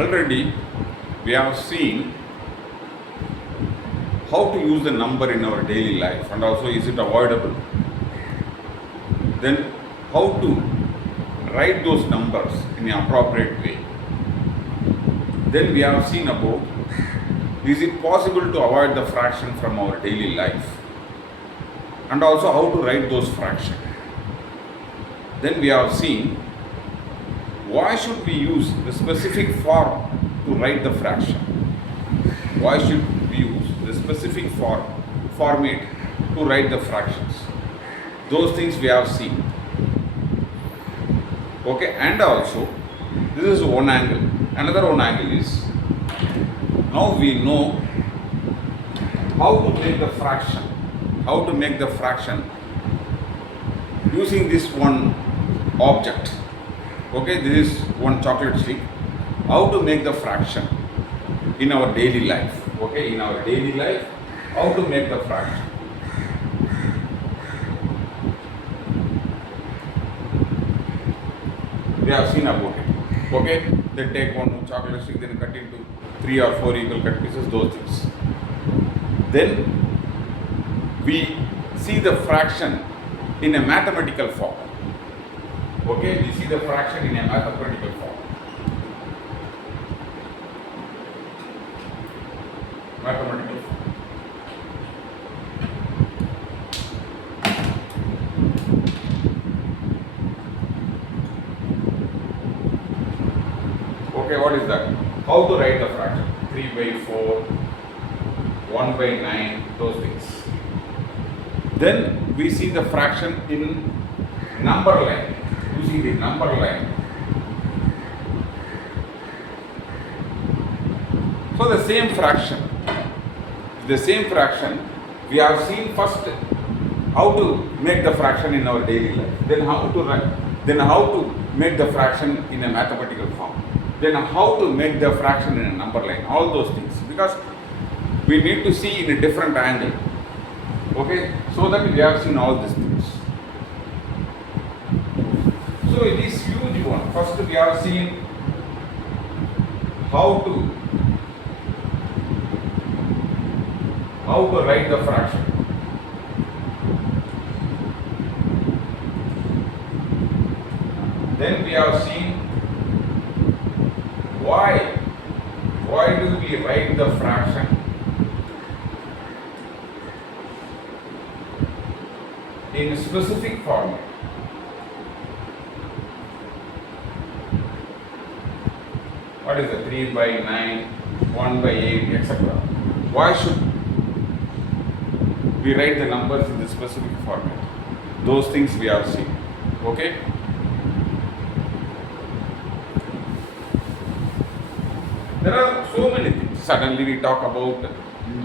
Already we have seen how to use the number in our daily life, and also is it avoidable. Then how to write those numbers in an appropriate way. Then we have seen about, is it possible to avoid the fraction from our daily life, and also how to write those fractions. Then we have seen why should we use the specific form to write the fraction. Why should we use the specific format to write the fractions. Those things we have seen. Okay, and also this is one angle. Another one angle is, now we know how to make the fraction. How to make the fraction using this one object. Okay, this is one chocolate stick. How to make the fraction in our daily life. Okay, in our daily life, how to make the fraction. We have seen about it. Okay, then take one chocolate stick, then cut into 3 or 4 equal cut pieces, those things. Then we see the fraction in a mathematical form. Okay, we see the fraction in a mathematical form. Mathematical form. Okay, what is that? How to write the fraction? 3/4, 1/9, those things. Then we see the fraction in number line, using the number line. So the same fraction, we have seen first how to make the fraction in our daily life, then how to make the fraction in a mathematical form, then how to make the fraction in a number line, all those things, because we need to see in a different angle. Okay, so that we have seen all these things. So it is huge one. First we have seen how to write the fraction. Then we have seen why do we write the fraction in a specific format. What is the 3/9, 1/8, etc. Why should we write the numbers in the specific format? Those things we have seen. Okay. There are so many things. Suddenly we talk about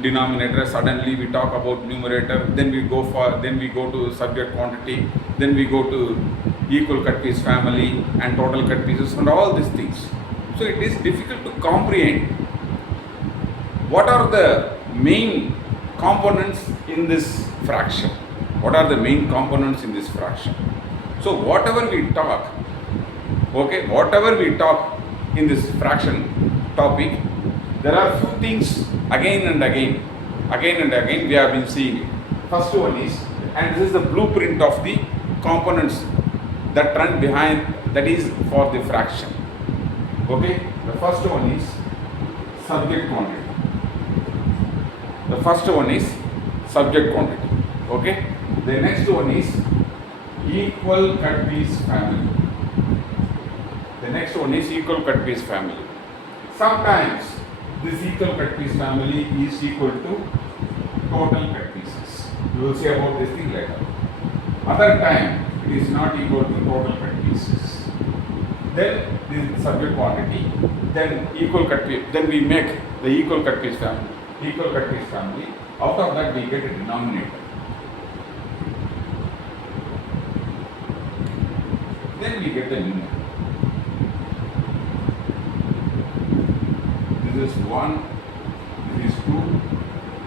denominator, suddenly we talk about numerator, then we go to subject quantity, then we go to equal cut piece family and total cut pieces and all these things. So it is difficult to comprehend what are the main components in this fraction. What are the main components in this fraction? So whatever we talk in this fraction topic, there are few things again and again we have been seeing it. First one is, and this is the blueprint of the components that run behind, that is for the fraction. Okay, the first one is subject quantity. Okay, the next one is equal cut piece family. Sometimes this equal cut piece family is equal to total cut pieces. You will see about this thing later. Other time it is not equal to total cut pieces. Then this is subject quantity. Then equal cut piece. Then we make the equal cut piece family. Out of that we get a denominator. Then we get a numerator. This is 1, this is 2,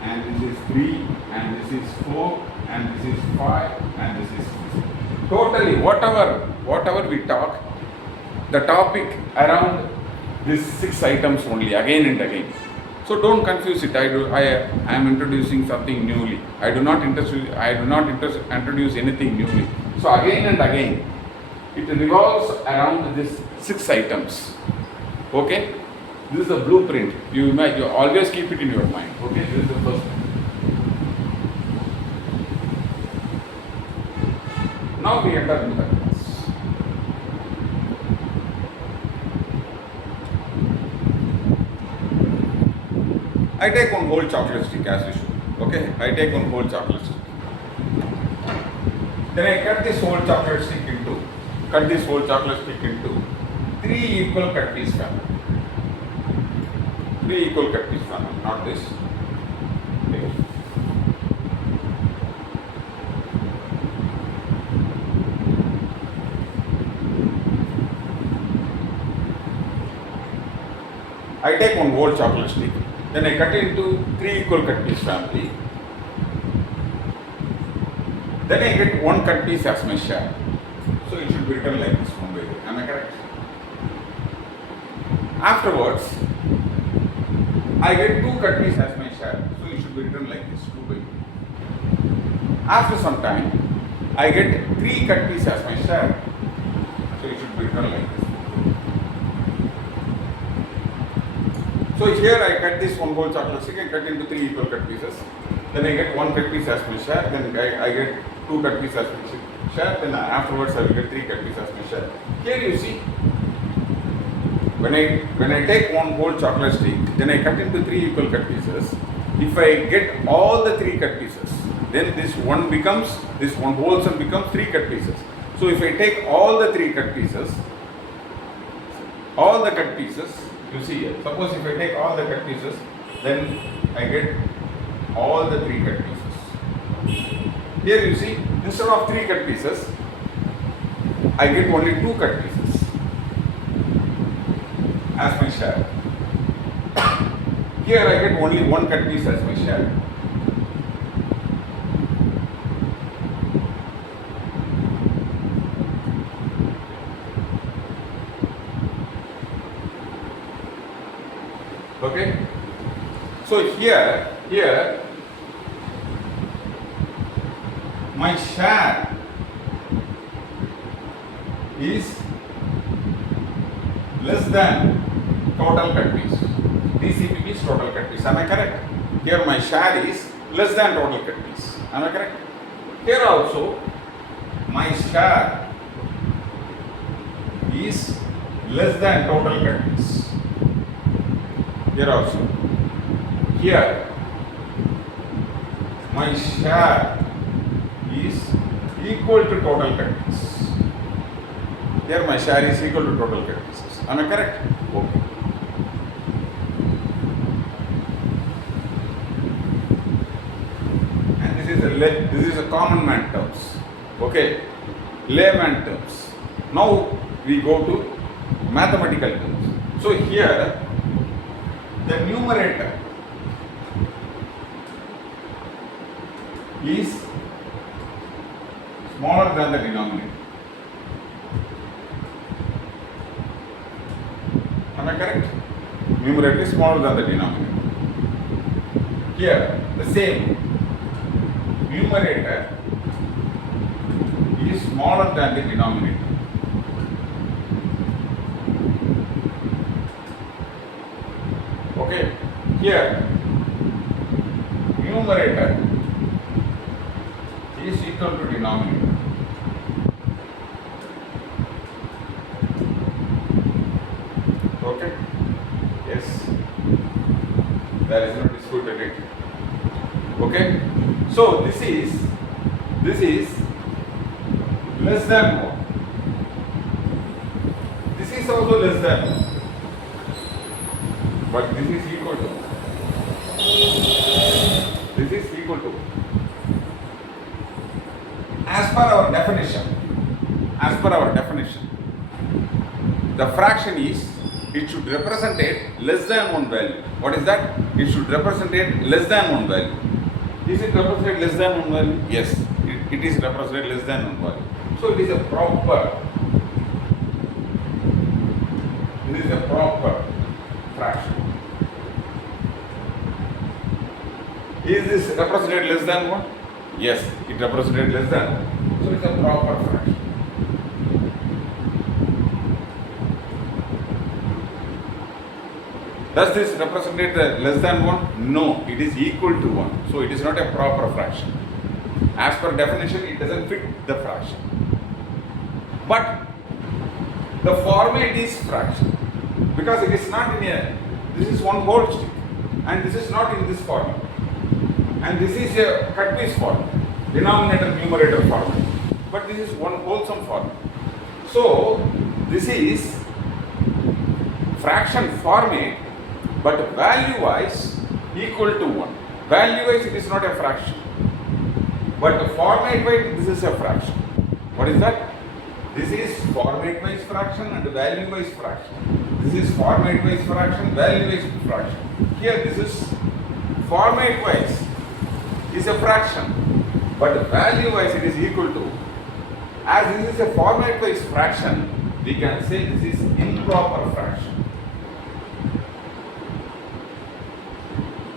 and this is 3, and this is 4, and this is 5, and this is 6. Totally, whatever we talk, the topic around these 6 items only again and again. So don't confuse it. I am introducing something newly. I do not introduce anything newly. So again and again, it revolves around these 6 items. Okay? This is the blueprint. You always keep it in your mind. Okay? This is the first one. Now we enter into the class. I take one whole chocolate stick as usual. Okay? I take one whole chocolate stick. Then I cut this whole chocolate stick into 3 equal cut piece family. 3 equal cut piece family, not this. Okay. I take one whole chocolate stick, then I cut it into 3 equal cut piece family. Then I get 1 cut piece as my share. So it should be written like this one way. Am I correct? Afterwards, I get 2 cut piece as my share. So it should be written like this 2 by 2. After some time, I get 3 cut piece as my share. So it should be written like this. So here I cut this one whole chocolate stick and cut into 3 equal cut pieces. Then I get 1 cut piece as my share. Then I get 2 cut piece as my share. Then afterwards I will get 3 cut piece as my share. Here you see, when I take one whole chocolate stick, then I cut into 3 equal cut pieces. If I get all the 3 cut pieces, then this one whole sum becomes 3 cut pieces. So if I take all the 3 cut pieces, you see here, suppose if I take all the cut pieces, then I get all the 3 cut pieces. Here you see, instead of 3 cut pieces, I get only 2 cut pieces as my share. Here I get only 1 cut piece as my share. Okay? So here my share is less than total cut piece. DCP is total cut piece. Am I correct? Here my share is less than total cut piece. Am I correct? Here also my share is less than total cut piece. Here also. Here my share is equal to total cut piece. Here my share is equal to total cut pieces. Am I correct? Okay. And this is a common man terms. Okay. Layman terms. Now we go to mathematical terms. So here the numerator is smaller than the denominator. Am I correct? Numerator is smaller than the denominator. Here, the same. Numerator is smaller than the denominator. Okay. Here, numerator is equal to denominator. Okay? Yes. There is no dispute in it. Okay? So this is less than more. This is also less than more. But this is equal to. This is equal to. As per our definition, the fraction is, it should represent less than one value. What is that? It should represent less than one value. Is it represented less than one value? Yes, it is represented less than one value. So it is a proper Is this represented less than 1? Yes, it represented less than 1. So it's a proper fraction. Does this represent the less than 1? No, it is equal to 1. So it is not a proper fraction. As per definition, it doesn't fit the fraction. But the format is fraction. Because it is not in a, this is one whole stick. And this is not in this format. And this is a cut piece format. Denominator, numerator format. But this is one wholesome format. So this is fraction format, but value wise equal to 1. Value wise it is not a fraction. But format wise this is a fraction. What is that? This is format wise fraction and value wise fraction. This is format wise fraction, value wise fraction. Here this is format wise is a fraction, but value wise it is equal to. As this is a format wise fraction, we can say this is improper fraction.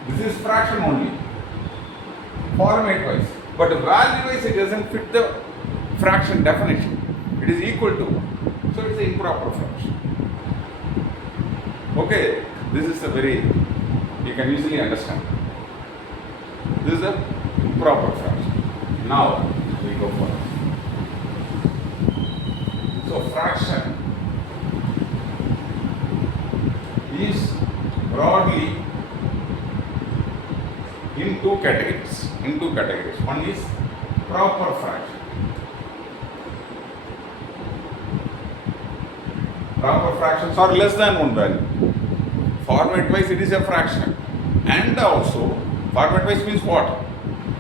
This is fraction only, format wise, but value wise it doesn't fit the fraction definition. It is equal to 1. So it's an improper fraction. Okay, this is a very, you can easily understand. This is a improper fraction. Now we go for it. So fraction is broadly in two categories. One is proper fraction. Proper fractions are less than 1 value. Format wise it is a fraction. And also, format wise means what?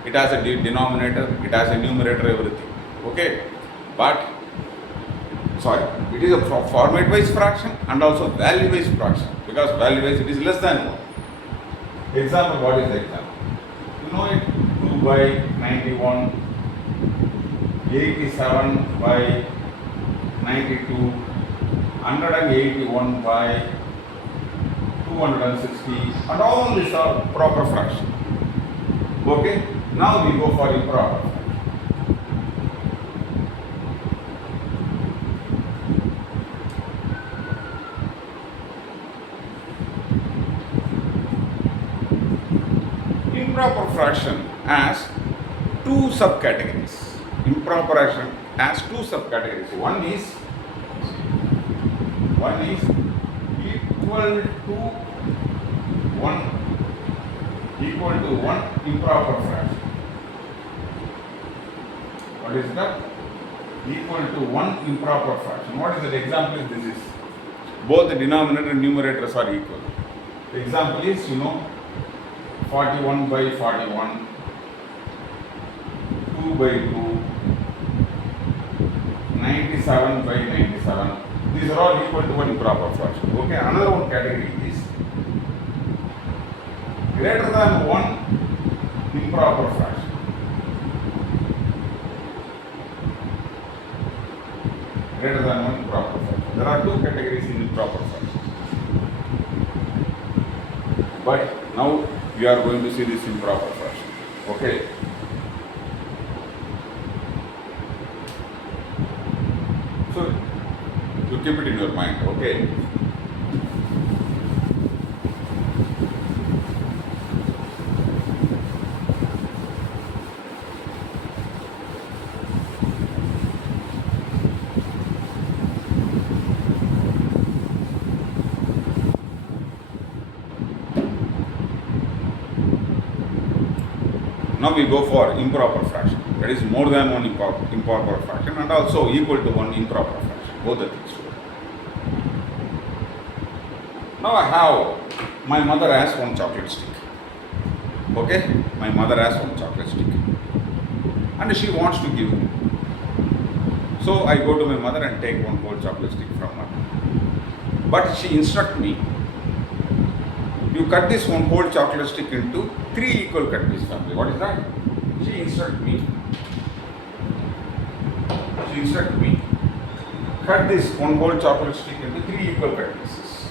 It has a denominator, it has a numerator, everything. Okay? But, sorry, it is a format wise fraction and also value wise fraction. Because value wise it is less than 1. Example, what is the example? You know it, 2 by 91, 87 by 92, 181 by 260, and all these are proper fractions. Okay? Now we go for improper fraction. Improper fraction has two subcategories. Improper fraction has two subcategories. One is equal to one improper fraction. What is that? Equal to one improper fraction. What is the example? Is this is both the denominator and numerators are equal. The example is 41 by 41, 2 by 2, 97 by 97. These are all equal to one improper fraction. Okay, another one category is greater than one improper fraction. Greater than one improper fraction. There are two categories in improper fraction. But now we are going to see this improper fraction. Okay. So you keep it in your mind. Okay. Now we go for improper fraction. That is more than one improper fraction and also equal to one improper fraction. Both the things. Now I have, my mother has one chocolate stick. Okay? My mother has one chocolate stick. And she wants to give me. So I go to my mother and take one whole chocolate stick from her. But she instructs me, you cut this one whole chocolate stick into 3 equal cut piece family. What is that? She instructs me, cut this one whole chocolate stick into 3 equal cut pieces.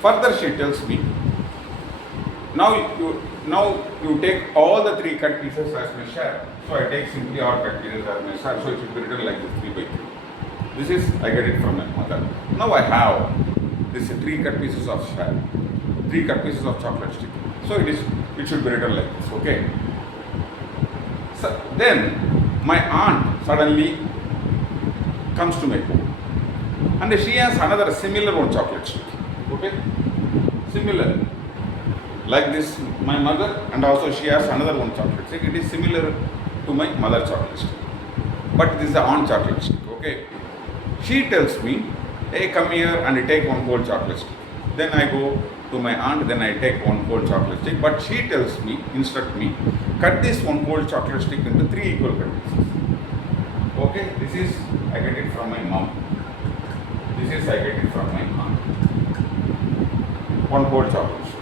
Further she tells me, Now you take all the 3 cut pieces as my share. So I take simply all cut pieces as my share. So it should be written like this, 3 by 3. This is, I get it from my mother. Now I have this 3 cut pieces of share, 3 cut pieces of chocolate stick. So it should be written like this, okay? So then my aunt suddenly comes to my home and she has another similar one chocolate stick, okay? Similar. Like this, my mother, and also she has another one chocolate stick. It is similar to my mother chocolate stick. But this is the aunt chocolate stick, okay? She tells me, hey, come here and take one whole chocolate stick. Then I go to my aunt, then I take one whole chocolate stick. But she tells me, instruct me, cut this one whole chocolate stick into 3 equal cut pieces. Okay, this is, I get it from my mom. This is, I get it from my aunt. One whole chocolate stick.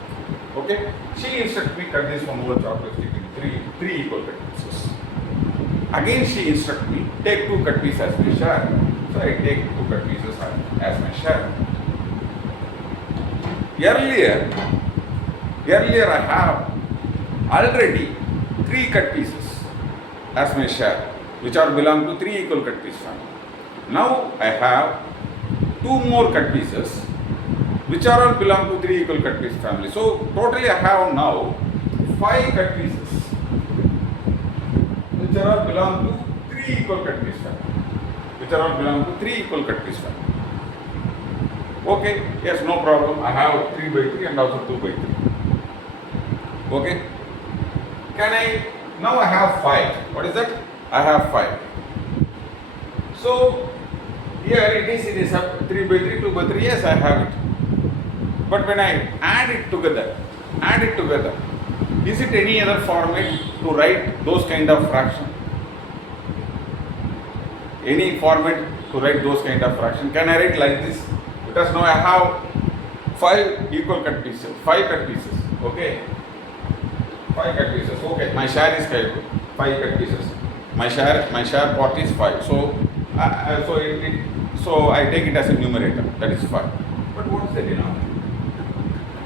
Okay, she instructs me, cut this one whole chocolate stick into 3 equal cut pieces. Again, she instructs me, take 2 cut pieces as my share. So I take 2 cut pieces as my share. Earlier I have already 3 cut pieces as my share, which are belong to 3 equal cut piece family. Now I have 2 more cut pieces, which are all belong to 3 equal cut piece family. So totally I have now 5 cut pieces, which are all belong to 3 equal cut piece family. Which are all belong to 3 equal cut piece family. Okay, yes, no problem. I have 3 by 3 and also 2 by 3. Okay. Now I have 5. What is that? I have 5. So here it is 3 by 3, 2 by 3. Yes, I have it. But when I add it together, is it any other format to write those kind of fraction? Any format to write those kind of fraction? Can I write like this? Because now I have 5 equal cut pieces, 5 cut pieces, okay? 5 cut pieces, okay. My share is 5 cut pieces. My share part is 5. So so I take it as a numerator, that is 5. But what is the denominator?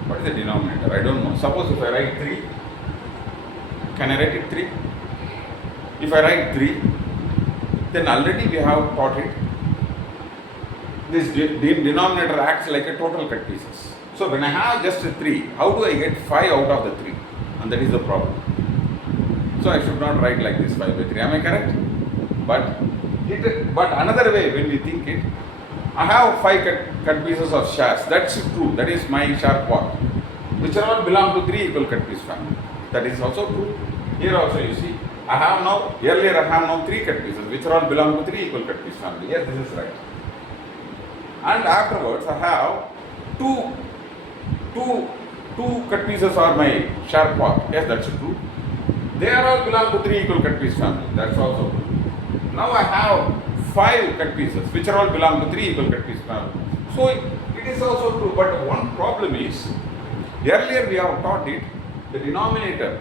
What is the denominator? I don't know. Suppose if I write 3, can I write it 3? If I write 3, then already we have taught it. This denominator acts like a total cut pieces. So when I have just 3, how do I get 5 out of the 3? And that is the problem. So I should not write like this 5 by 3. Am I correct? But another way when we think it, I have 5 cut pieces of shares. That's true. That is my share part, which are all belong to 3 equal cut piece family. That is also true. Here also you see, earlier I have now 3 cut pieces, which are all belong to 3 equal cut piece family. Yes, this is right. And afterwards I have two cut pieces are my share part. Yes, that's true. They are all belong to 3 equal cut piece family. That's also true. Now I have 5 cut pieces, which are all belong to 3 equal cut piece family. So it is also true. But one problem is, earlier we have taught it, the denominator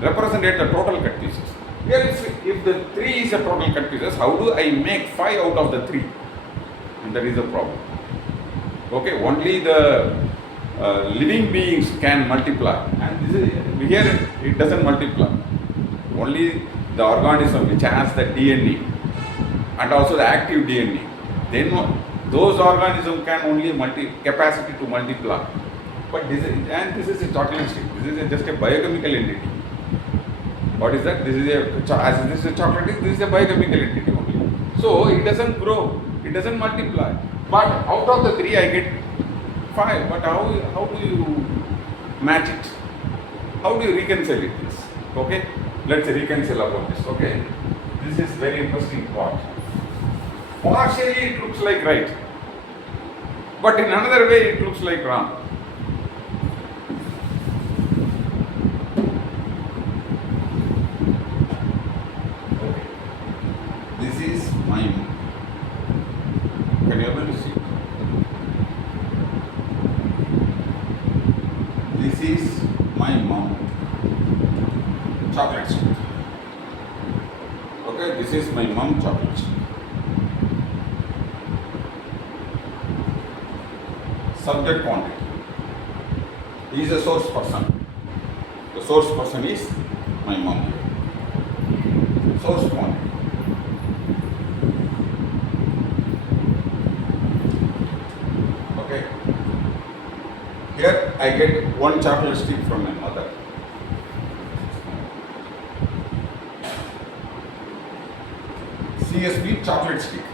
represented the total cut pieces. Here if the 3 is a total cut pieces, how do I make 5 out of the 3? And that is the problem. Okay, only the living beings can multiply, and here it doesn't multiply. Only the organism which has the DNA and also the active DNA, then those organisms can only capacity to multiply. But this is a chocolate stick. This is just a biochemical entity. What is that? This is a chocolate stick. This is a biochemical entity only. So it doesn't grow. It doesn't multiply. But out of the 3 I get 5. But how do you match it? How do you reconcile it? This? Okay? Let's reconcile about this. Okay? This is very interesting part. Partially it looks like right. But in another way it looks like wrong. Okay. This is my. Can you able to see? This is my mom chocolate stick. Okay, this is my mom chocolate stick. Subject quantity. He is a source person. The source person is my mom. Source quantity. Okay. Here I get one chocolate stick from my mother. CSB chocolate stick.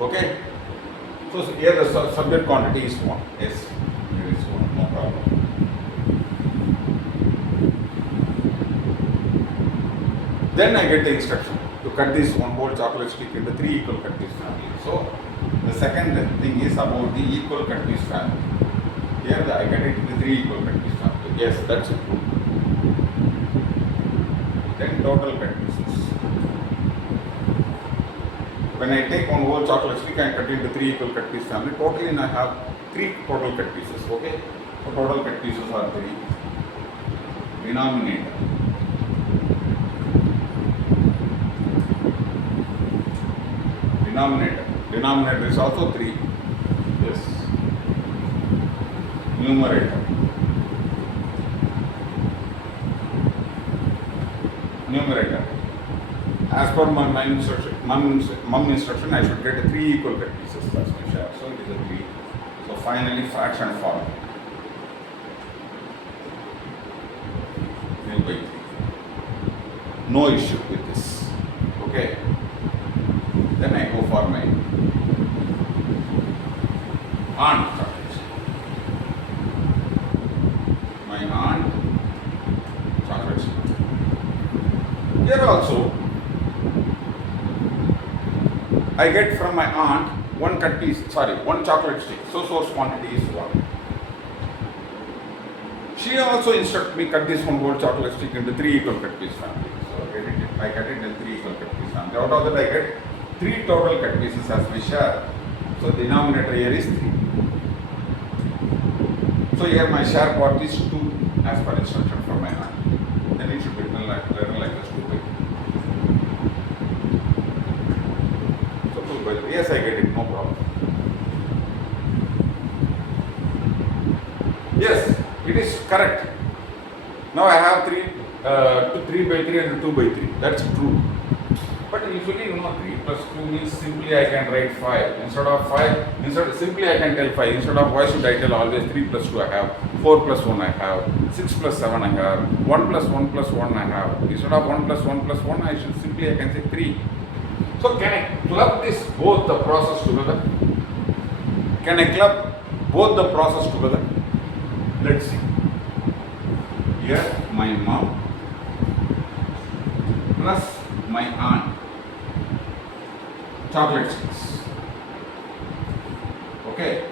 Okay. So here the subject quantity is 1. Yes, here is 1, no problem. Then I get the instruction to cut this 1 whole chocolate stick into 3 equal cut piece family. So the second thing is about the equal cut piece family. Here I get it into 3 equal cut piece family. Yes, that's it. Then total cut pieces. When I take 1 whole chocolate stick and cut into 3 equal cut piece family, totally I have 3 total cut pieces. Okay? So total cut pieces are 3. Denominator. Denominator is also 3. Yes. Numerator. As per my mum instruction, I should get 3 equal cut pieces. That's my share. So it is a 3. So finally, fraction form. 3 by 3. No issue with this. Okay. Then I go for my aunt chocolate. My aunt chocolate. Here also, I get from my aunt 1 chocolate stick. So source quantity is 1. She also instructs me cut this 1 whole chocolate stick into 3 equal cut piece family. So I cut it in 3 equal cut piece family. Out of that I get 3 total cut pieces as my share. So denominator here is 3. So here my share part is 2 as per instruction from my aunt. Then it should be written like this 2 by 3. So 2 by 3. Yes, I get it, no problem. Yes, it is correct. Now I have 3 by 3 and 2 by 3. That's true. But usually, 3 plus 2 means simply I can write 5. Instead simply I can tell 5. Instead of why should I tell always 3 plus 2 I have, 4 plus 1 I have, 6 plus 7 I have, 1 plus 1 plus 1 I have. Instead of 1 plus 1 plus 1, I can say 3. So can I club both the process together? Can I club both the process together? Let's see. Here my mom plus my aunt chocolate sticks. Okay.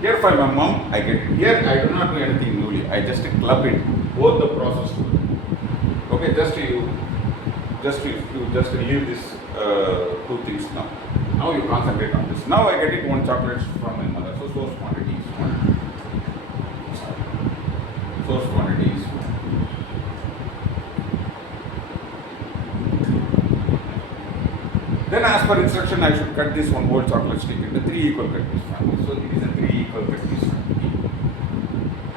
Here for my mom, I get it. Here I do not do anything newly. I just club it, both the process together. Okay, just leave this 2 things now. Now you concentrate on this. Now I get it 1 chocolate from my mother. So source quantity is 1. Source quantity is 1. Then as per instruction, I should cut this 1 whole chocolate stick into 3 equal cut piece family. So it is a 3 equal cut piece family.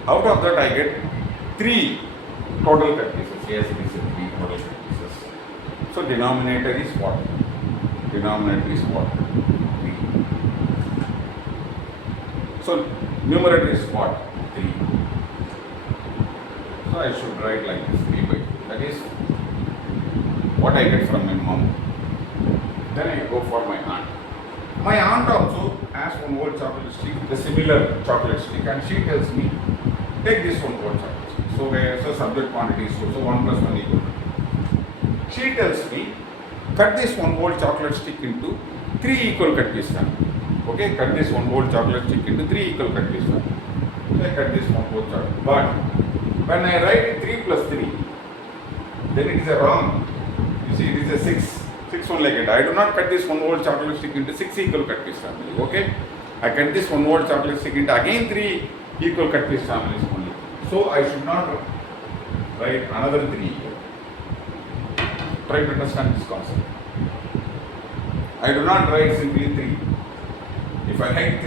Out of that I get 3 total cut pieces. Yes, it is a 3 total cut pieces. So denominator is what? Denominator is what? 3. So numerator is what? 3. So I should write like this 3 by 2. That is what I get from my mom. Then I go for my aunt. My aunt also has 1 whole chocolate stick, the similar chocolate stick, and she tells me, take this 1 whole chocolate stick. So where so subject quantity is 2, so 1 plus 1 equal. She tells me, cut this 1 whole chocolate stick into 3 equal cut piece family. Okay, cut this 1 whole chocolate stick into 3 equal cut piece family. So I cut this 1 whole chocolate. But when I write it 3 plus 3, then it is a wrong. You see, it is a 6. 6 only I get. I do not cut this 1 whole chocolate stick into 6 equal cut piece family. Okay, I cut this 1 whole chocolate stick into again 3 equal cut piece families only. So I should not write another 3 here. Try to understand this concept. I do not write simply 3. If I write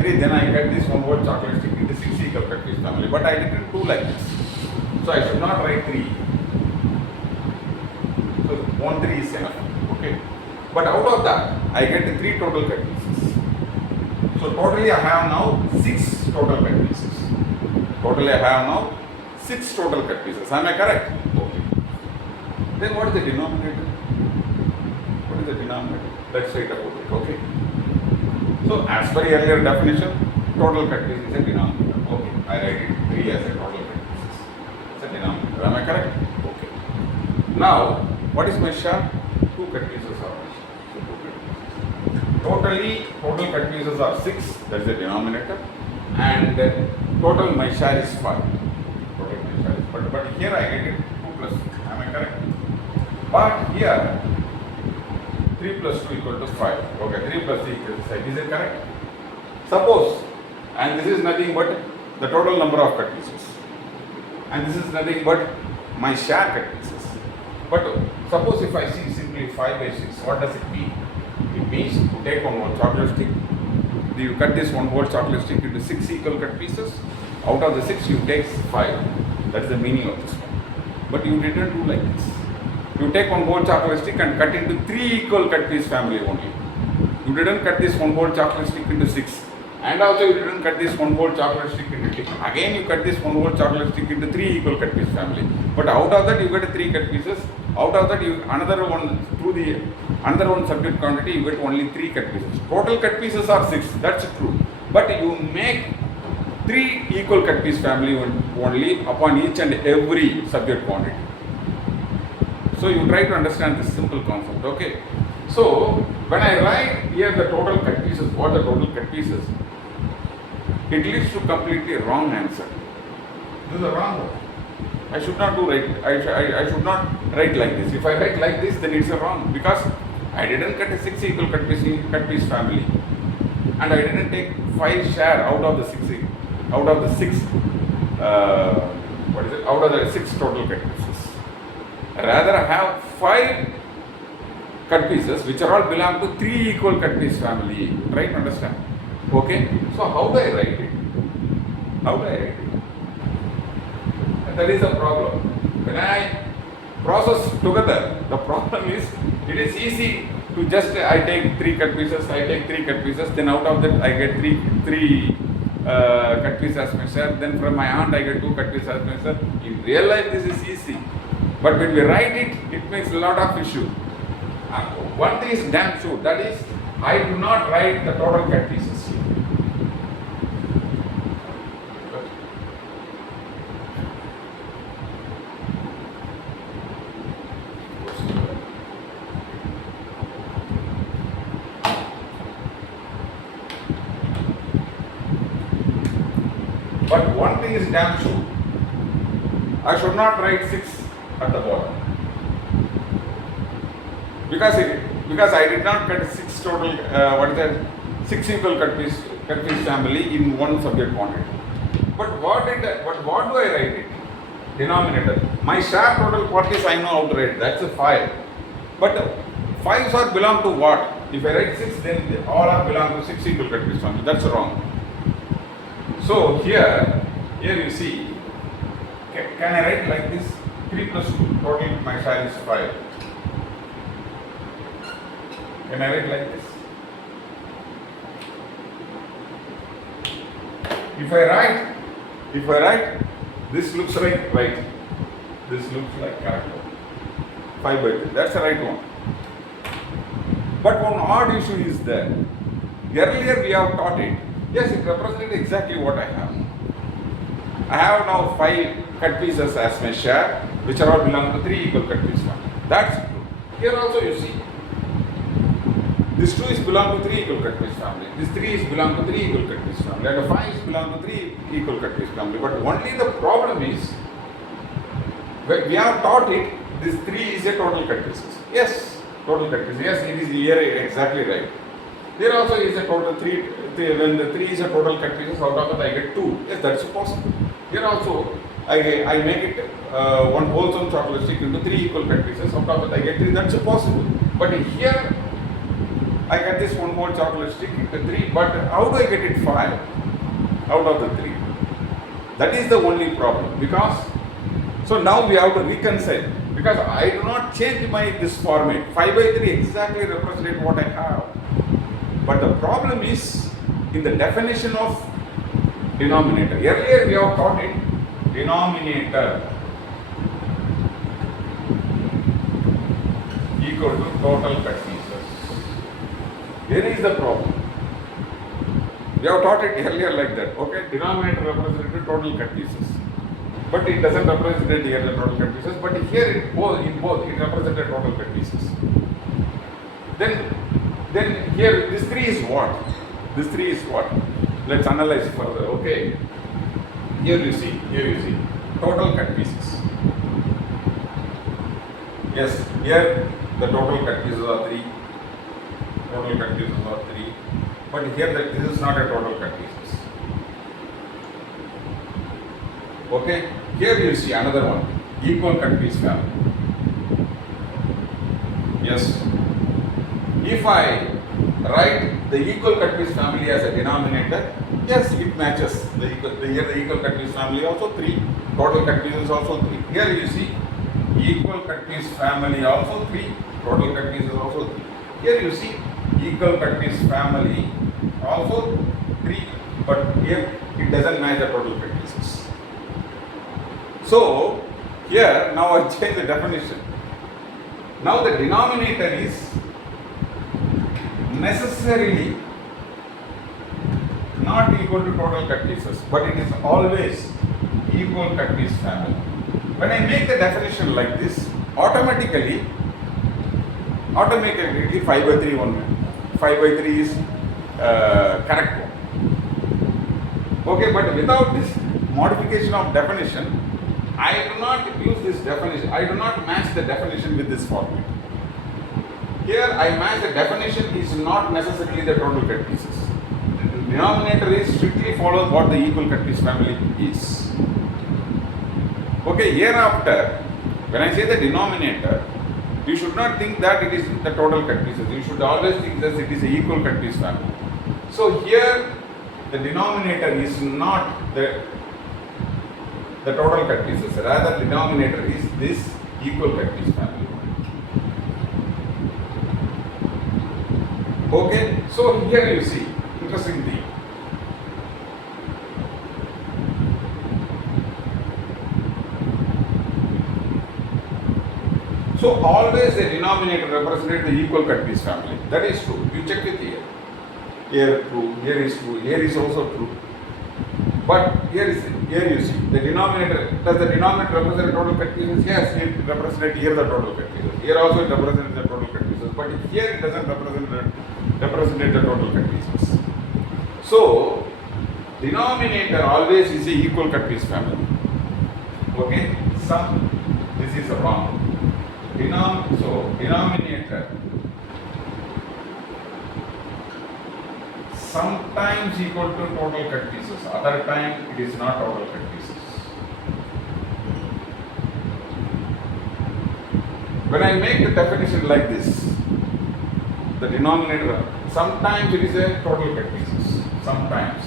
3, then I cut this one whole chocolate stick into 6 equal cut piece family. But I didn't do like this. So I should not write 3. So 1 3 is enough. Okay. But out of that, I get 3 total cut pieces. So totally I have now 6 total cut pieces. Totally I have now 6 total cut pieces. Am I correct? Okay. Then what is the denominator? What is the denominator? Let's write about it. Okay. So as per earlier definition, total cut piece is a denominator. Okay. I write it 3 as a total cut pieces. It's a denominator. Am I correct? Okay. Now, what is my share? 2 cut pieces are my share. So 2 cut pieces. Total cut pieces are 6. That's the denominator. And total my share is 5. Total my share is 5. But here I get it 2 plus 6. Am I correct? But here 3 plus 2 equal to 5. Okay, 3 plus 3 equals 5. Is it correct? Suppose, and this is nothing but the total number of cut pieces. And this is nothing but my share cut pieces. But suppose if I see simply 5 by 6, what does it mean? It means you take one whole chocolate stick, you cut this one whole chocolate stick into 6 equal cut pieces. Out of the 6, you take 5. That's the meaning of this one. But you didn't do like this. You take one whole chocolate stick and cut into 3 equal cut piece family only. You didn't cut this one whole chocolate stick into 6. And also you didn't cut this one whole chocolate stick into 6. Again you cut this one whole chocolate stick into 3 equal cut piece family. But out of that you get 3 cut pieces. Out of that you another one subject quantity you get only 3 cut pieces. Total cut pieces are 6. That's true. But you make 3 equal cut piece family only upon each and every subject quantity. So you try to understand this simple concept, okay? So when I write here the total cut pieces, what are the total cut pieces? It leads to completely wrong answer. This is a wrong one. I should not do right. I should not write like this. If I write like this, then it's a wrong because I didn't cut a 6 equal cut piece family, and I didn't take 5 share out of the 6. Out of the 6 total cut pieces. Rather, I have 5 cut pieces which are all belong to 3 equal cut piece family. Try to understand. Okay? So, how do I write it? How do I write it? And that is a problem. When I process together, the problem is it is easy to just I take 3 cut pieces, then out of that I get 3 cut pieces as my share, then from my aunt I get 2 cut pieces as my share. In real life this is easy. But when we write it, it makes a lot of issue. One thing is damn sure, that is, I do not write the total cut pieces here. But one thing is damn sure, I should not write 6 at the bottom. Because I did not cut 6 total, 6 equal cut piece family in one subject quantity. But what do I write it? Denominator. My share total quantities I know how to write. That's a 5. But 5s are belong to what? If I write 6, then they all are belong to 6 equal cut piece family. That's wrong. So here you see. Can I write like this? 3 plus 2, total my share is 5. Can I write like this? If I write, this looks like right. This looks like correct. 5 by 3. That's the right one. But one odd issue is there. Earlier we have taught it. Yes, it represents exactly what I have. I have now 5 cut pieces as my share, which are all belong to 3 equal cut pieces. That's true. Here also you see, this 2 is belong to 3 equal cut piece family. This 3 is belong to 3 equal cut piece family. And the 5 is belong to 3 equal cut piece family. But only the problem is, when we have taught it, this 3 is a total cut pieces. Yes, total cut pieces. Yes, it is here exactly right. There also is a total 3. When the 3 is a total cut pieces, out of it I get 2. Yes, that's possible. Here also, I make it one wholesome chocolate stick into 3 equal cut pieces. Out of it I get 3. That's possible. But here I cut this one whole chocolate stick into 3, but how do I get it 5 out of the 3? That is the only problem, because, so now we have to reconcile, because I do not change this format. 5 by 3 exactly represent what I have. But the problem is in the definition of denominator. Earlier we have taught it, denominator equal to total cut pieces. Here is the problem. We have taught it earlier like that. Okay, denominator represented total cut pieces, but it doesn't represent here the total cut pieces. But here in both it represented total cut pieces. Then here this 3 is what? This 3 is what? Let's analyze further. Okay. Here you see total cut pieces. Yes, here the total cut pieces are 3. Total cut pieces are 3. But here this is not a total cut pieces. Okay. Here you see another one. Equal cut piece family. Yes. If I write the equal cut piece family as a denominator, yes, it matches. Here the equal cut piece family also 3. Total cut piece is also 3. Here you see equal cut piece family also 3. Total cut piece is also 3. Here you see equal cut piece family also 3. But here it doesn't match the total cut pieces. So here now I change the definition. Now the denominator is necessarily not equal to total cut pieces, but it is always equal cut piece family. When I make the definition like this, automatically 5 by 3 5 by 3 is correct one. Okay, but without this modification of definition, I do not use this definition. I do not match the definition with this format. Here I match the definition is not necessarily the total cut pieces. The denominator is strictly follows what the equal cut piece family is. Okay, hereafter, when I say the denominator, you should not think that it is the total cut pieces. You should always think that it is the equal cut piece family. So here the denominator is not the total cut pieces. Rather, the denominator is this equal cut piece family. Okay, so here you see, interesting thing. So always the denominator represents the equal cut piece family. That is true. You check it here. Here true, here is true, here is also true. But here you see, the denominator, does the denominator represent total cut pieces? Yes, it represents here the total cut pieces. Here also it represents the total cut pieces, but here it doesn't represent the total cut pieces. So, denominator always is a equal cut piece family. Okay, this is wrong. Denominator sometimes equal to total cut pieces, other time it is not total cut pieces. When I make the definition like this, the denominator, sometimes it is a total cut pieces, sometimes.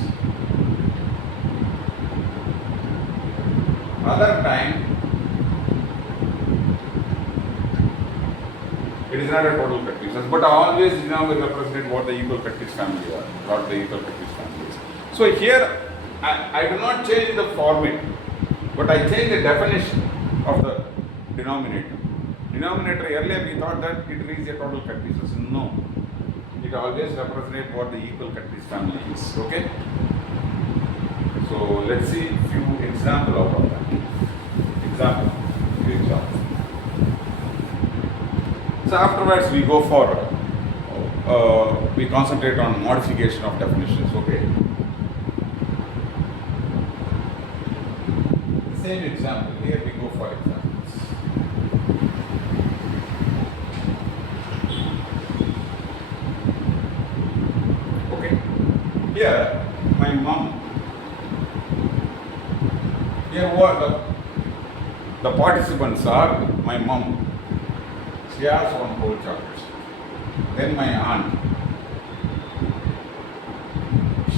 Other time it is not a total cut pieces, but always denominator represent what the equal cut piece family are, what the equal cut piece family is. So here I do not change the format, but I change the definition of the denominator. Denominator, earlier we thought that it is a total cut pieces. No, it always represents what the equal cut piece family is. Okay. So let's see a few examples out of that. Few examples. So afterwards we go for, we concentrate on modification of definitions. Okay. The same example, here we go for examples. Okay. Here, my mom, here what the participants are my mom. She has one whole chocolate. Then my aunt.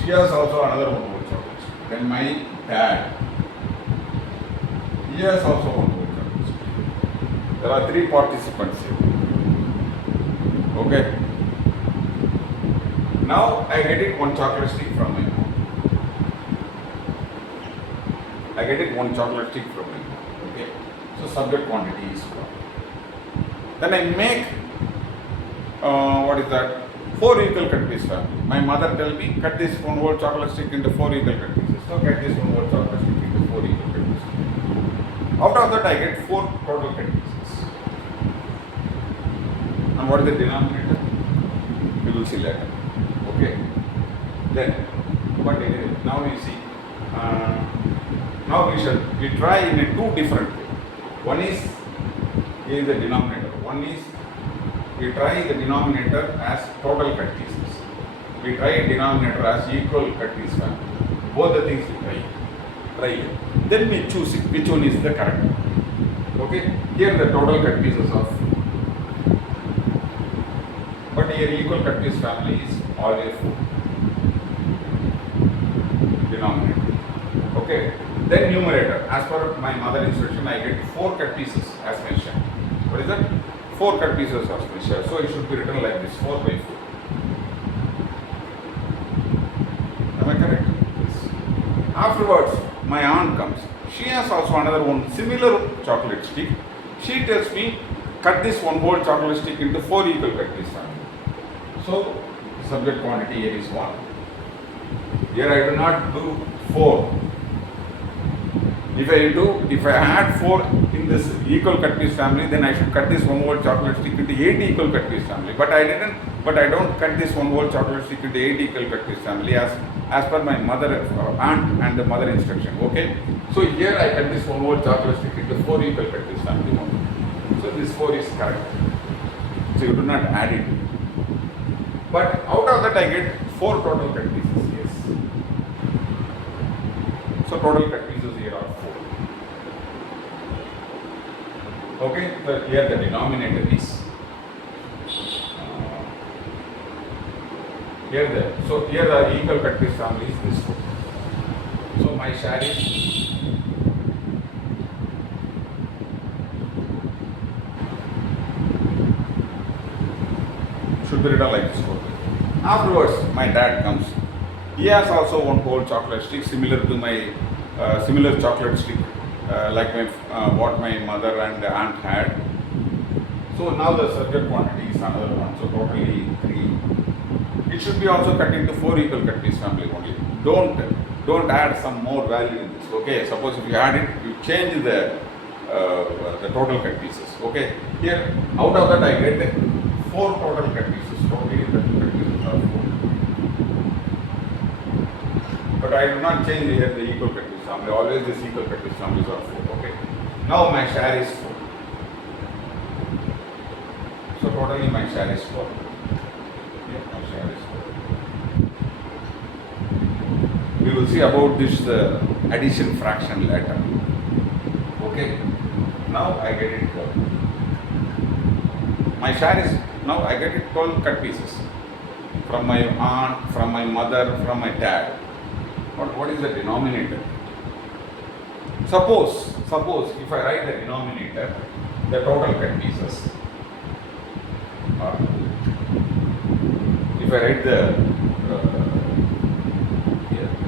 She has also another one whole chocolate stick. Then my dad, he has also one whole chocolate stick. There are 3 participants here. Okay. Now I get it 1 chocolate stick from my mom. I get it 1 chocolate stick from my mom. Okay. So subject quantity is 1. Then I make what is that? 4 equal cut piece family. My mother tell me cut this 1 whole chocolate stick into 4 equal cut pieces. So cut this 1 whole chocolate stick into 4 equal cut pieces. Out of that I get 4 total cut pieces. And what is the denominator? We will see later. Okay. Then, but now we see. Now we try in a 2 different way. One is here is the denominator. One is we try the denominator as total cut pieces. We try denominator as equal cut piece family. Both the things we try it. Then we choose it, which one is the correct one. Okay. Here the total cut pieces of. But here equal cut piece family is always 4. Denominator. Okay. Then numerator. As per my mother instruction, I get 4 cut pieces as my share. What is that? 4 cut pieces as my share. So it should be written like this: 4 by 4. Am I correct? Yes. Afterwards, my aunt comes. She has also another one similar chocolate stick. She tells me cut this 1 whole chocolate stick into 4 equal cut pieces. So subject quantity here is 1. Here I do not do 4. If I add 4 in this equal cut piece family, then I should cut this 1 whole chocolate stick into 8 equal cut piece family. But I didn't. But I don't cut this 1 whole chocolate stick into 8 equal cut piece family as per my mother, aunt and the mother instruction. Okay. So here I cut this 1 whole chocolate stick into 4 equal cut piece family. So this 4 is correct. So you do not add it. But out of that I get 4 total cut pieces. Yes. So total cut pieces here are 4. Okay. So here the denominator is here the equal cut piece family is this 4. So my share is should be written like this 4. Afterwards, my dad comes. He has also 1 whole chocolate stick similar to my similar chocolate stick like what my mother and aunt had. So now the subject quantity is another one. So totally 3. It should be also cut into 4 equal cut piece family only. Don't add some more value in this. Okay. Suppose if you add it, you change the total cut pieces. Okay. Here out of that I get 4 total cut pieces. Totally the cut pieces are 4. But I do not change here the equal cut piece family. Always this equal cut piece families are 4. Okay. Now my share is 4. So totally my share is 4. Yeah, my share is 4. We will see about this addition fraction later. Okay. Now I get it 12. My share is now I get it 12 cut pieces from my aunt, from my mother, from my dad. What is the denominator? Suppose if I write the denominator, the total cut pieces. If I write I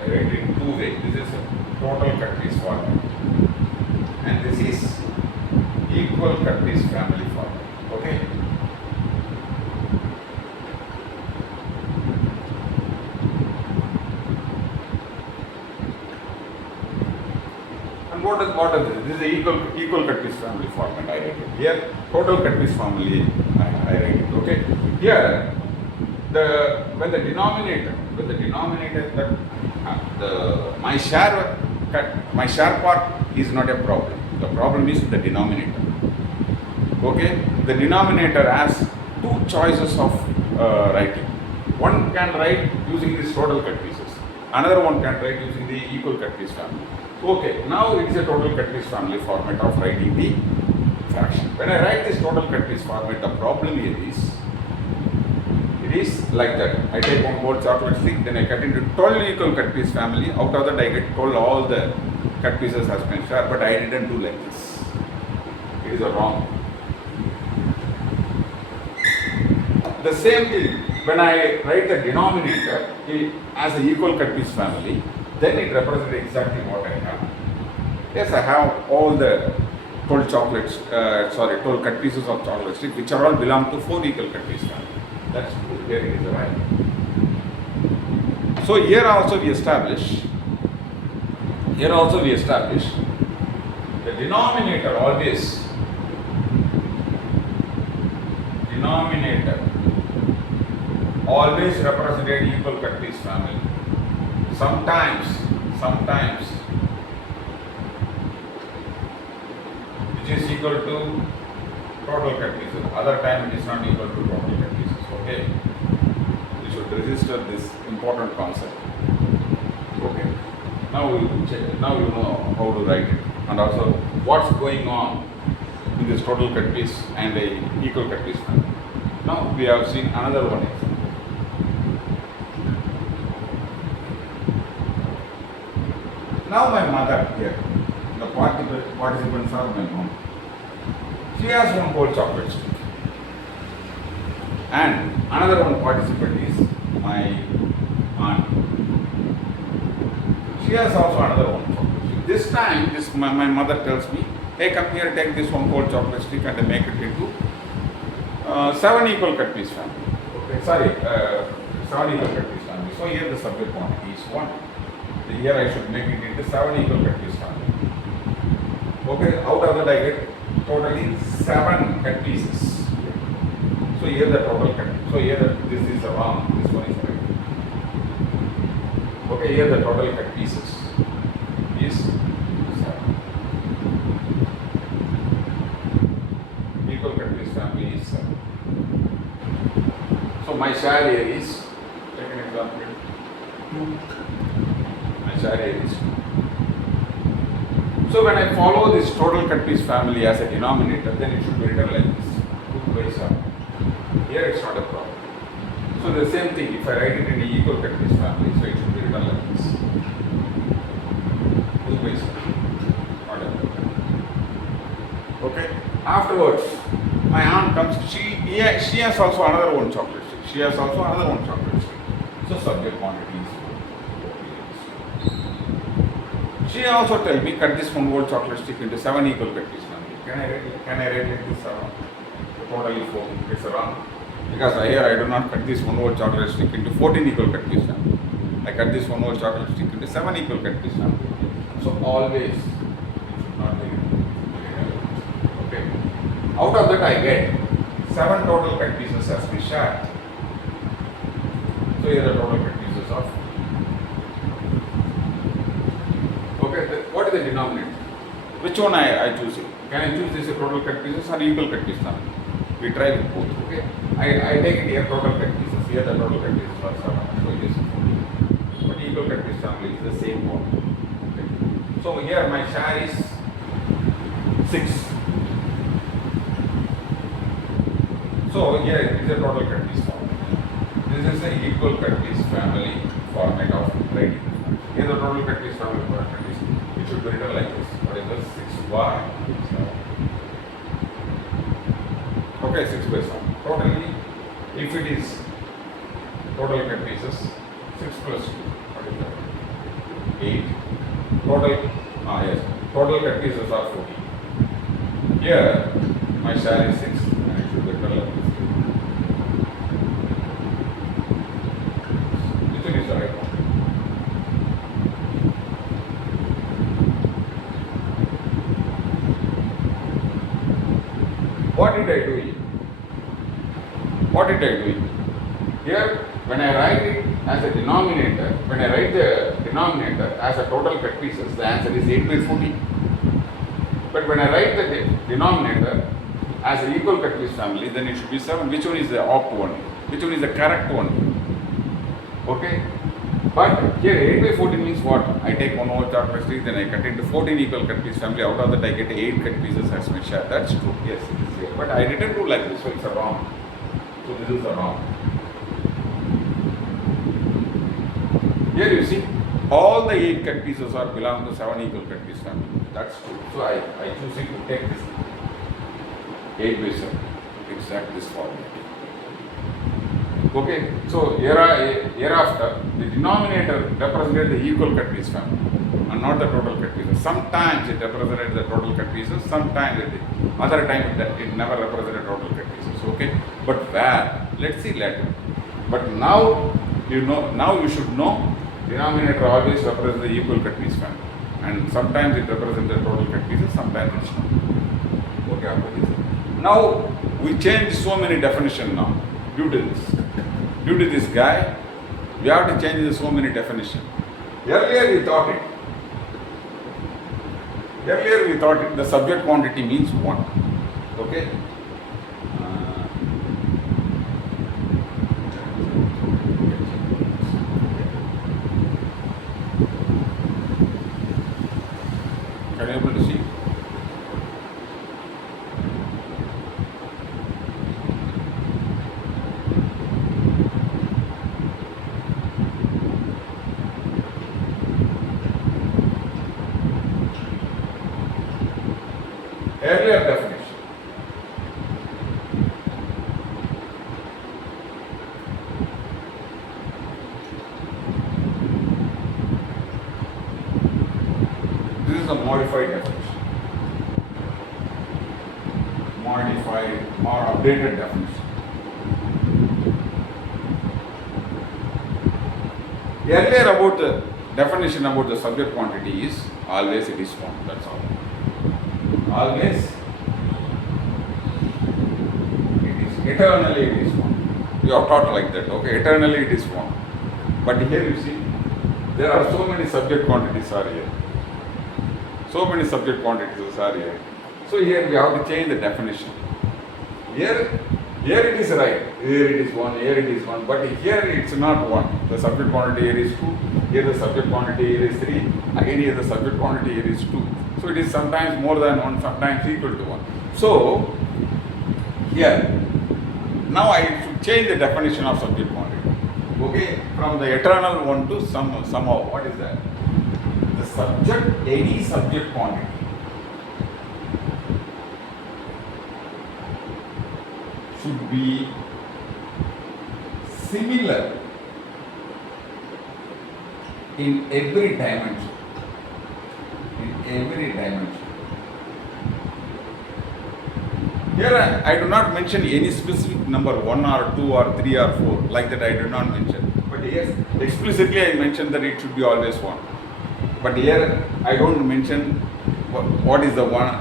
write it in 2 ways. This is a total cut piece format, and this is equal cut piece family format. Okay. What is this? This is the equal cut piece family format. I write it here. Total cut piece family. I write it. Okay. Here, when the denominator my share part is not a problem. The problem is the denominator. Okay. The denominator has 2 choices of writing. One can write using these total cut pieces. Another one can write using the equal cut piece family. Okay, now it is a total cut piece family format of writing the fraction. When I write this total cut piece format, the problem here is It is like that. I take one whole chocolate stick, then I cut into 12 equal cut piece family. Out of that I get 12 all the cut pieces has been shared, but I didn't do like this. It is a wrong. The same thing, when I write the denominator as an equal cut piece family, then it represents exactly what I have. Yes, I have all the 12 chocolates, 12 cut pieces of chocolate stick, which are all belong to 4 equal cut piece family. That's true. Here it is right. So here also we establish the denominator always represented equal cut piece family. Sometimes which is equal to total cut pieces. Other time it is not equal to total cut pieces. Okay, you should register this important concept. Okay, now you know how to write it, and also what's going on in this total cut piece and a equal cut piece family. Now we have seen another one example. Now my mother here, the participants are my mom. She has one whole chocolate stick. And another one participant is my aunt. She has also another one chocolate stick. This time, my mother tells me, hey, come here, take this one whole chocolate stick and make it into 7 equal cut piece family. Okay, 7 equal cut piece family. So here the subject quantity is 1. Here I should make it into 7 equal cut piece family. Okay, out of that I get totally 7 cut pieces. So here the total cut. So here this is wrong. This one is right. Okay, here the total cut pieces is 7. Equal cut piece family is 7. So my share here is, take an example, 2. My share here is 2. So when I follow this total cut piece family as a denominator, then it should be written like this, 2 by 7. Here it's not a problem. So the same thing, if I write it in the equal cut piece family, so it should be written like this, 2 by 7. Not a problem. Okay. Afterwards, my aunt comes. She has also another one chocolate stick. So subject quantity is 4. She also tells me cut this one whole chocolate stick into 7 equal cut piece family. Can I write it into 7? Totally 4. It's wrong. Because here I do not cut this one whole chocolate stick into 14 equal cut piece family. I cut this one whole chocolate stick into 7 equal cut piece family. So always it should not be. Okay. Out of that I get 7 total cut pieces as we shared. So here the total cut pieces of. Okay, what is the denominator? Which one I choose it? Can I choose this total cut pieces or equal cut pieces? We try with both. Okay, I take it here total cut pieces. Here the total cut pieces are 7. So it is 14. But equal cut piece family is the same one. Okay. So here my share is 6. So here it is a total cut piece family. This is the equal cut piece family format of writing. Here the total cut piece family format is, it should be written like this. What is this? 6y. Okay, 6 by 7. Totally, if it is total cut pieces, 6 plus 2. What is that? 8. Total, yes. Total cut pieces are 14. Here, my share is 6 and it should be written like this. Which one is the right one? What did I do here? Here, when I write it as a denominator, when I write the denominator as a total cut pieces, the answer is 8 by 14. But when I write the denominator as an equal cut piece family, then it should be 7. Which one is the opt one? Which one is the correct one? Okay. But here 8 by 14 means what? I take one whole chocolate stick, then I cut into 14 equal cut piece family. Out of that I get 8 cut pieces as my share. That's true. Yes, it is here. But I didn't do like this, so it's a wrong. So this is a wrong. Here you see, all the 8 cut pieces are belong to 7 equal cut piece family. That's true. So I choose it to take this 8 by 7, exact this format. Okay, so hereafter, the denominator represented the equal cut piece family and not the total cut pieces. Sometimes it represented the total cut pieces, sometimes other time it never represented total cut pieces. Okay, but where? Let's see later. But now you should know denominator always represents the equal cut piece family, and sometimes it represents the total cut pieces, sometimes it's not. Okay, after this. Now we change so many definitions now due to this. Due to this guy, we have to change so many definitions. Earlier we thought the subject quantity means 1. Okay? Are you able to see? Earlier definition. This is a modified definition. Modified or updated definition. Earlier about the definition about the subject quantity is always it is 1. That's all. Always it is, eternally it is 1. You are taught like that, okay? Eternally it is 1. But here you see, there are so many subject quantities are here. So many subject quantities are here. So here we have to change the definition. Here it is right. Here it is 1, here it is 1. But here it's not 1. The subject quantity here is 2. Here the subject quantity here is 3. Again here the subject quantity here is 2. So it is sometimes more than 1, sometimes equal to 1. So here, now I should change the definition of subject quantity. Okay, from the eternal one to somehow. What is that? The subject, any subject quantity should be similar in every dimension. Every dimension. Here I do not mention any specific number 1 or 2 or 3 or 4, like that I do not mention. But yes, explicitly I mentioned that it should be always 1. But here I don't mention what is the one,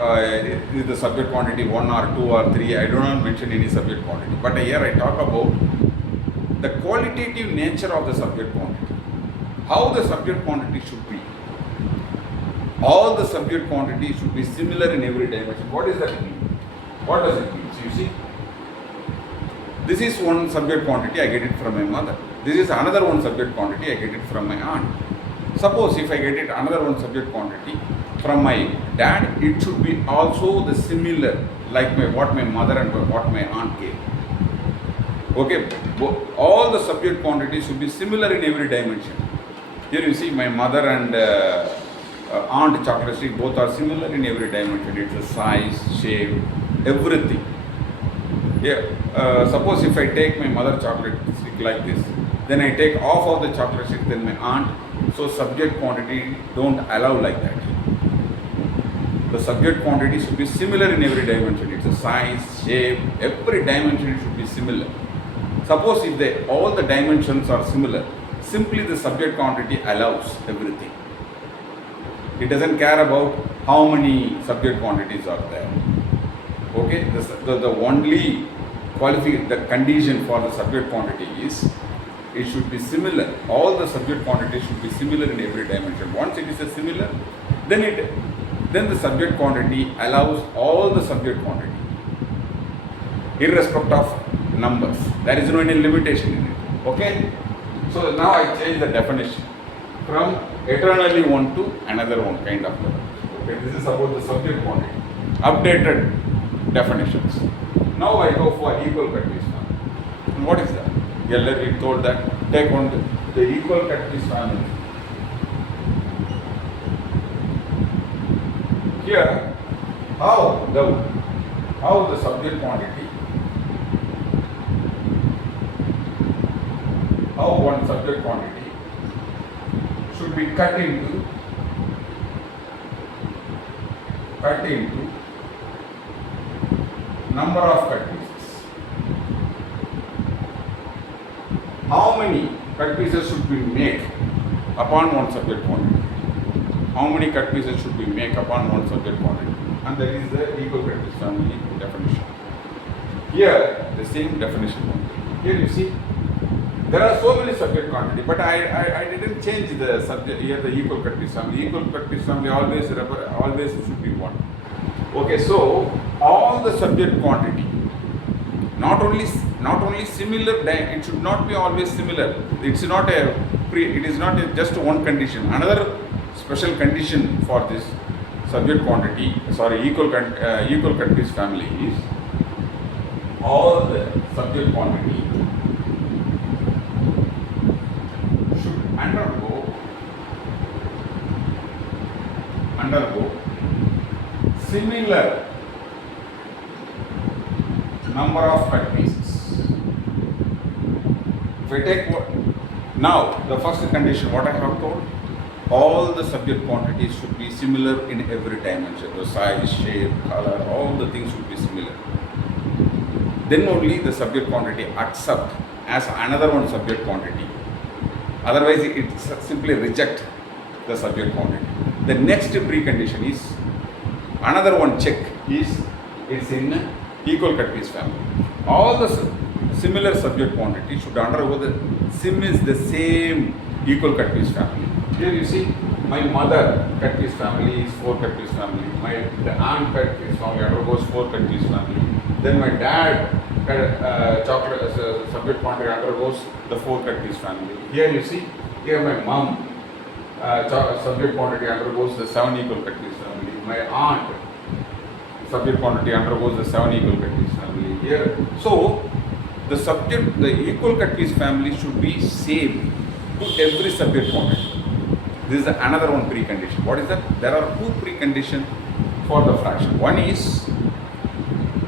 is the subject quantity 1 or 2 or 3. I do not mention any subject quantity. But here I talk about the qualitative nature of the subject quantity. How the subject quantity should be. All the subject quantity should be similar in every dimension. What does that mean? What does it mean? So you see, this is one subject quantity, I get it from my mother. This is another one subject quantity, I get it from my aunt. Suppose if I get it another one subject quantity from my dad, it should be also the similar, like what my mother and what my aunt gave. Okay, all the subject quantities should be similar in every dimension. Here you see my mother and aunt chocolate stick, both are similar in every dimension. It's the size, shape, everything. Yeah. Suppose if I take my mother chocolate stick like this, then I take half of the chocolate stick, then my aunt. So subject quantity don't allow like that. The subject quantity should be similar in every dimension. It's a size, shape, every dimension should be similar. Suppose if all the dimensions are similar, simply the subject quantity allows everything. It doesn't care about how many subject quantities are there. Okay, the only the condition for the subject quantity is it should be similar. All the subject quantities should be similar in every dimension. Once it is a similar, then the subject quantity allows all the subject quantity, irrespective of numbers. There is no any limitation in it. Okay, so now I change the definition from eternally one to another one kind of level. Okay, this is about the subject quantity. Updated definitions. Now I go for equal condition. And what is that? Earlier we told that take one the equal countries family. Here, how the subject quantity, how one subject quantity should be cut into number of cut pieces. How many cut pieces should we make upon one subject quantity? How many cut pieces should we make upon one subject quantity? And that is the equal cut piece family definition. Here, the same definition. Here you see, there are so many subject quantity, but I didn't change the subject. Here the equal cut piece family. Equal cut piece family always should be one. Okay, so all the subject quantity, not only similar, it should not be always similar. It is not just one condition. Another special condition for this subject quantity, equal cut piece family is all the subject quantity should undergo similar number of cut pieces. If I take now the first condition, what I have told, all the subject quantities should be similar in every dimension. The size, shape, color, all the things should be similar. Then only the subject quantity accept as another one subject quantity. Otherwise, it simply reject the subject quantity. The next precondition is another one check is it's in equal cut piece family. All the similar subject quantity should undergo the same equal cut piece family. Here you see, my mother cut piece family is 4 cut piece family. The aunt cut piece family undergoes 4 cut piece family. Then my dad subject quantity undergoes the 4 cut piece family. Here you see, here my mom subject quantity undergoes the 7 equal cut piece family. My aunt subject quantity undergoes the 7 equal cut piece family. Here, so the equal cut piece family should be same to every subject quantity. This is another one precondition. What is that? There are 2 preconditions for the fraction. One is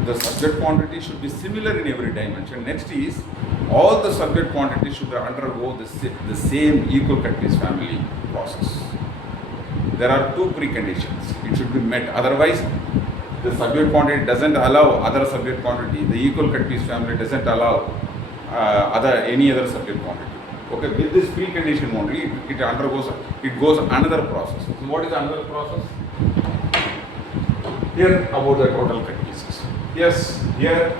the subject quantity should be similar in every dimension. Next is all the subject quantities should undergo the same equal cut piece family process. There are 2 preconditions. It should be met. Otherwise, the subject quantity doesn't allow other subject quantity. The equal cut piece family doesn't allow any other subject quantity. Okay, with this precondition only, it goes another process. So what is another process? Here about the total cut pieces. Yes, here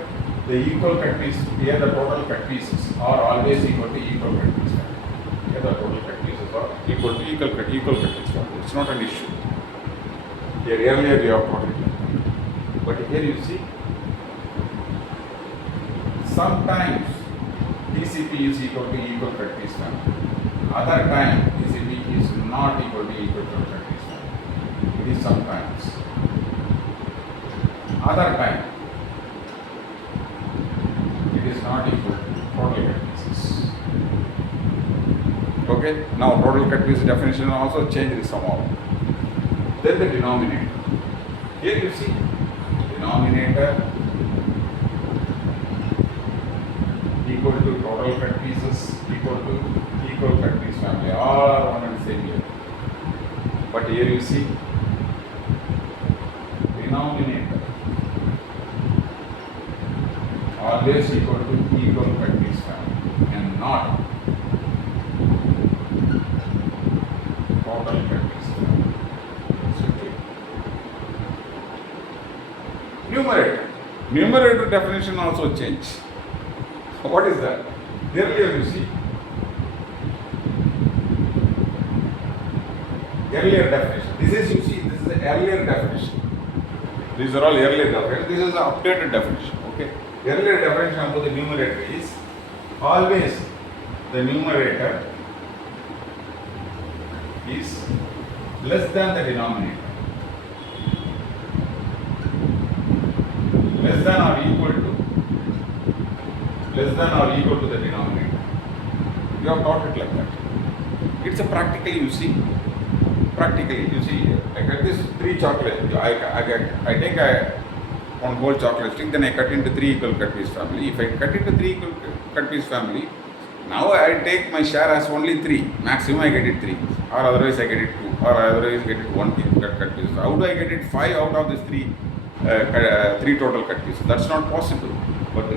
the equal cut piece, here the total cut pieces are always equal to equal cut piece family. Here the total cut pieces are equal to equal cut piece family. It's not an issue. Here earlier we have taught it. But here you see, sometimes TCP is equal to equal cut piece family. Other time TCP is not equal to equal cut piece family. It is sometimes. Other time it is not equal to total cut pieces. Okay, now total cut piece definition also changes somehow. Then the denominator. Here you see, denominator equal to total cut pieces equal to equal cut piece family. All are one and same here. But here you see, denominator always equal to equal cut piece family and not total cut piece family. Numerator definition also change. What is that? Earlier you see, earlier definition. This is the earlier definition. These are all earlier definitions. This is the updated definition. Okay. Earlier definition of the numerator is always the numerator is less than the denominator. Less than or equal to the denominator. You have taught it like that. It's a practically, you see, I got this 3 chocolate. I take one whole chocolate stick, then I cut into 3 equal cut piece family. If I cut into 3 equal cut piece family, now I take my share as only 3. Maximum I get it 3, or otherwise I get it 2, or otherwise get it 1 cut piece. How do I get it 5 out of this 3 total cut pieces? That's not possible. But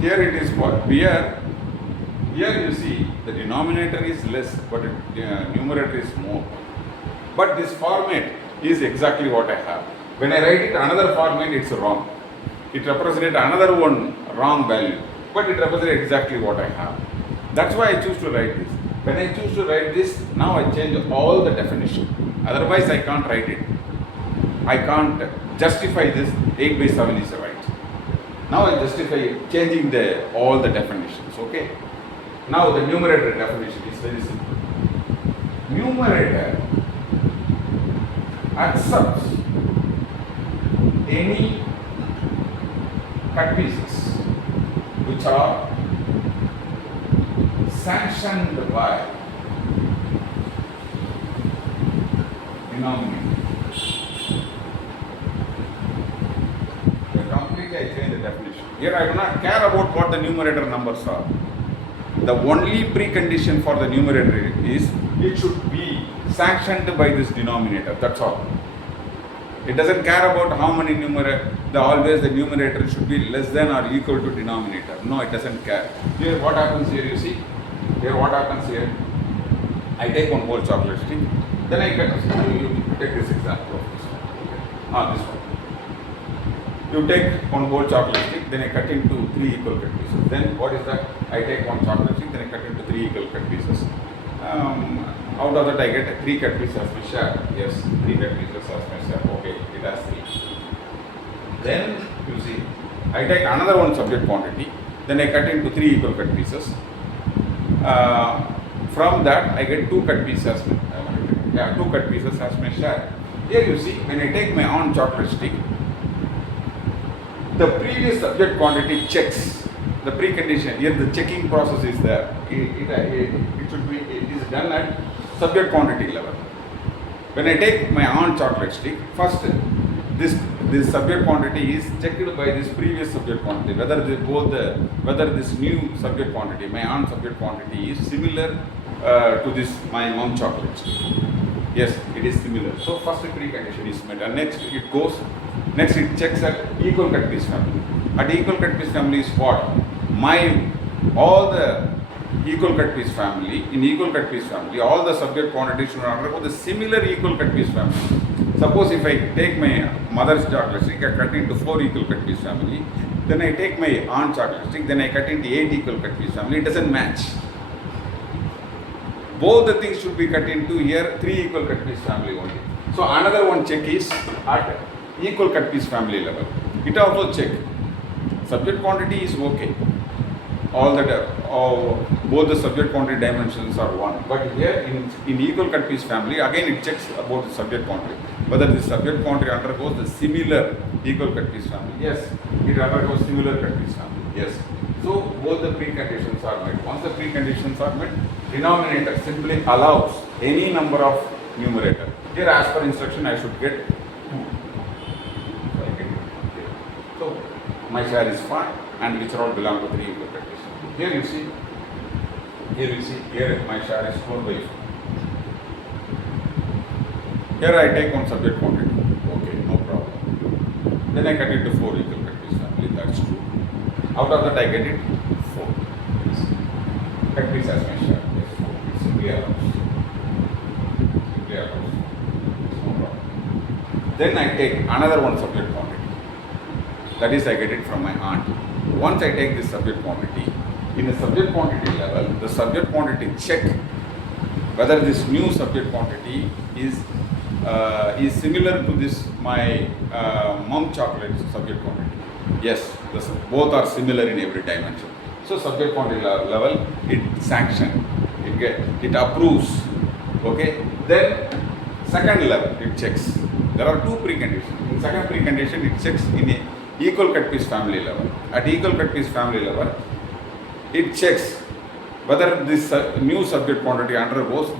here it is what? Here you see the denominator is less, but the numerator is more. But this format is exactly what I have. When I write it another format, it's wrong. It represents another one wrong value, but it represents exactly what I have. That's why I choose to write this. When I choose to write this, now I change all the definition. Otherwise, I can't write it. I can't justify this 8 by 7 is right. Now I justify changing all the definitions. Okay. Now the numerator definition is very simple. Numerator accepts any cut pieces which are sanctioned by denominator. Completely I change the definition. Here I do not care about what the numerator numbers are. The only precondition for the numerator is it should be sanctioned by this denominator. That's all. It doesn't care about how many always the numerator should be less than or equal to denominator. No, it doesn't care. Here what happens here, you see? Here what happens here? I take one whole chocolate stick, then I take this example of this one. This one. You take one whole chocolate stick, then I cut into 3 equal cut pieces. Then what is that? I take one chocolate stick, then I cut into 3 equal cut pieces. Out of that I get 3 cut pieces as my share. Yes, 3 cut pieces as my share. Okay, it has 3. Then you see, I take another one subject quantity, then I cut into 3 equal cut pieces. From that I get 2 cut pieces as my 2 cut pieces as my share. Here you see, when I take my own chocolate stick, the previous subject quantity checks the precondition. Here the checking process is there. It is done at subject quantity level. When I take my own chocolate stick, first this subject quantity is checked by this previous subject quantity, whether this new subject quantity, my own subject quantity, is similar to this my mom chocolate stick. Yes, it is similar. So first precondition is met, and next it checks at equal cut piece family. At equal cut piece family is what? All the equal cut piece family, in equal cut piece family, all the subject quantities should undergo the similar equal cut piece family. Suppose if I take my mother's chocolate stick, I cut into 4 equal cut piece family, then I take my aunt chocolate stick, then I cut into 8 equal cut piece family, it doesn't match. Both the things should be cut into here 3 equal cut piece family only. So another one check is at equal cut piece family level. It also check. Subject quantity is okay. Both the subject quantity dimensions are 1. But here in equal cut piece family, again it checks about the subject quantity. Whether the subject quantity undergoes the similar equal cut piece family. Yes, it undergoes similar cut piece family. Yes. So both the preconditions are met. Once the preconditions are met, denominator simply allows any number of numerator. Here as per instruction I should get 2. So I get it. So my share is 5 and which all belong to 3 equal cut piece. Here you see, here my share is 4 by 4. Here I take one subject quantity. Okay, no problem. Then I cut it to 4 equal cut piece family. That's true. Out of that I get it 4. Cut piece as my share. Yes, 4. It simply allows. No problem. Then I take another one subject quantity. That is, I get it from my aunt. Once I take this subject quantity, in the subject quantity level, the subject quantity check whether this new subject quantity is similar to this my mom chocolate subject quantity. Yes, both are similar in every dimension. So subject quantity level, it sanctions, it approves. Okay. Then second level, it checks. There are 2 preconditions. In second precondition, it checks in a equal cut piece family level. At equal cut piece family level, it checks whether this new subject quantity undergoes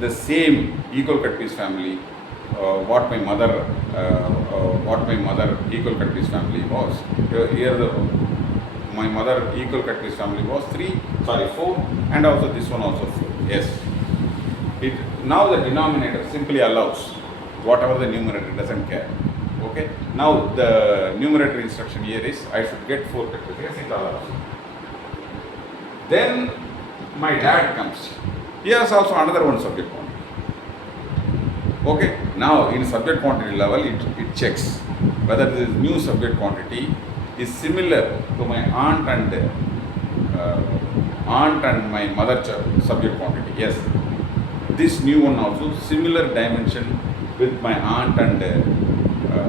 the same equal cut piece family what my mother equal cut piece family was. Here my mother equal cut piece family was 4, and also this one also 4. Yes. Now the denominator simply allows whatever the numerator, doesn't care. Okay. Now the numerator instruction here is I should get 4 cut piece. Yes, it allows. Then my dad comes. He has also another one subject quantity. Okay. Now in subject quantity level, it checks whether this new subject quantity is similar to my aunt and my mother subject quantity. Yes. This new one also similar dimension with my aunt and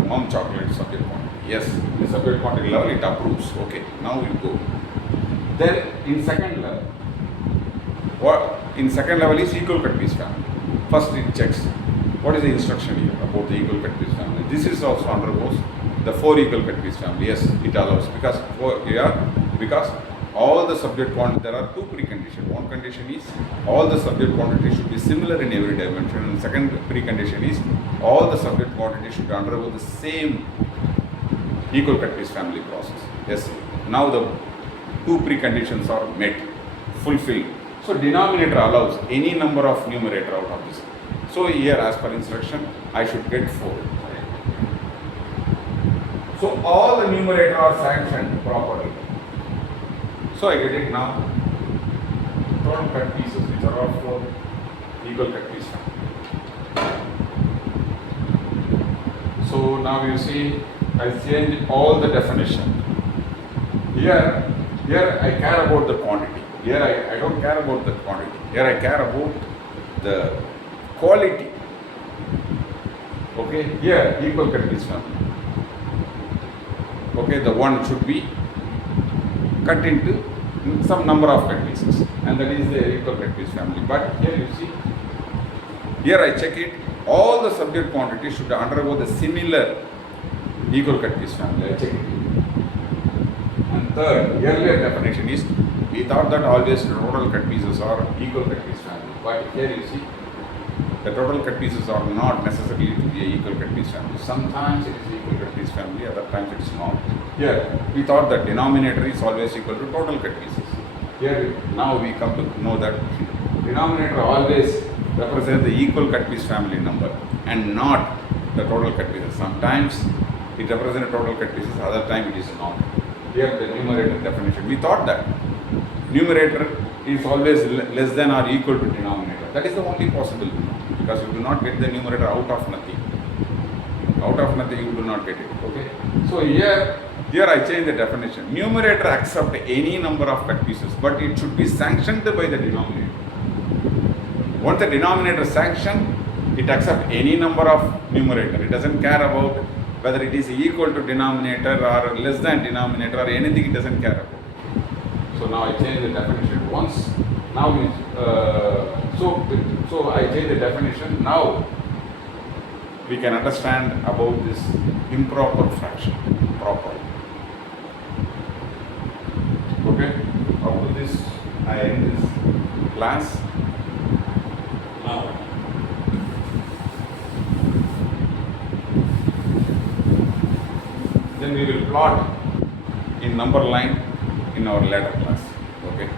mom chocolate subject quantity. Yes. The subject quantity level it approves. Okay. Now we go. Then in second level, is equal cut piece family. First it checks what is the instruction here about the equal cut piece family. This is also undergoes the 4 equal cut piece family. Yes, it allows because all the subject quantity, there are 2 preconditions. One condition is all the subject quantity should be similar in every dimension, and second precondition is all the subject quantity should undergo the same equal cut piece family process. Yes. Now the 2 preconditions are met, fulfilled. So denominator allows any number of numerator out of this. So here as per instruction, I should get 4. So all the numerator are sanctioned properly. So I get it now. Total cut pieces which are all 4 equal cut pieces. So now you see I change all the definition. Here I care about the quantity. Here I don't care about the quantity. Here I care about the quality. Okay, here equal cut piece family. Okay, the one should be cut into some number of cut pieces, and that is the equal cut piece family. But here you see, here I check it, all the subject quantity should undergo the similar equal cut piece family. I check it. And third, earlier definition is, we thought that always the total cut pieces are equal cut piece family. But here you see, the total cut pieces are not necessarily to be a equal cut piece family. Sometimes it is equal cut piece family, other times it is not. Here, we thought that denominator is always equal to total cut pieces. Here, now we come to know that denominator always represents the equal cut piece family number and not the total cut pieces. Sometimes it represents total cut pieces, other time it is not. Here the numerator definition. We thought that numerator is always less than or equal to denominator. That is the only possible, because you do not get the numerator out of nothing. Out of nothing you do not get it. Okay. So here I change the definition. Numerator accept any number of cut pieces, but it should be sanctioned by the denominator. Once the denominator sanctioned, it accepts any number of numerator. It doesn't care about whether it is equal to denominator or less than denominator or anything, it doesn't care about. So now I change the definition once. Now so I change the definition. Now we can understand about this improper fraction properly. Okay. Up to this I end this class. Now then we will plot in number line in our later class. Okay.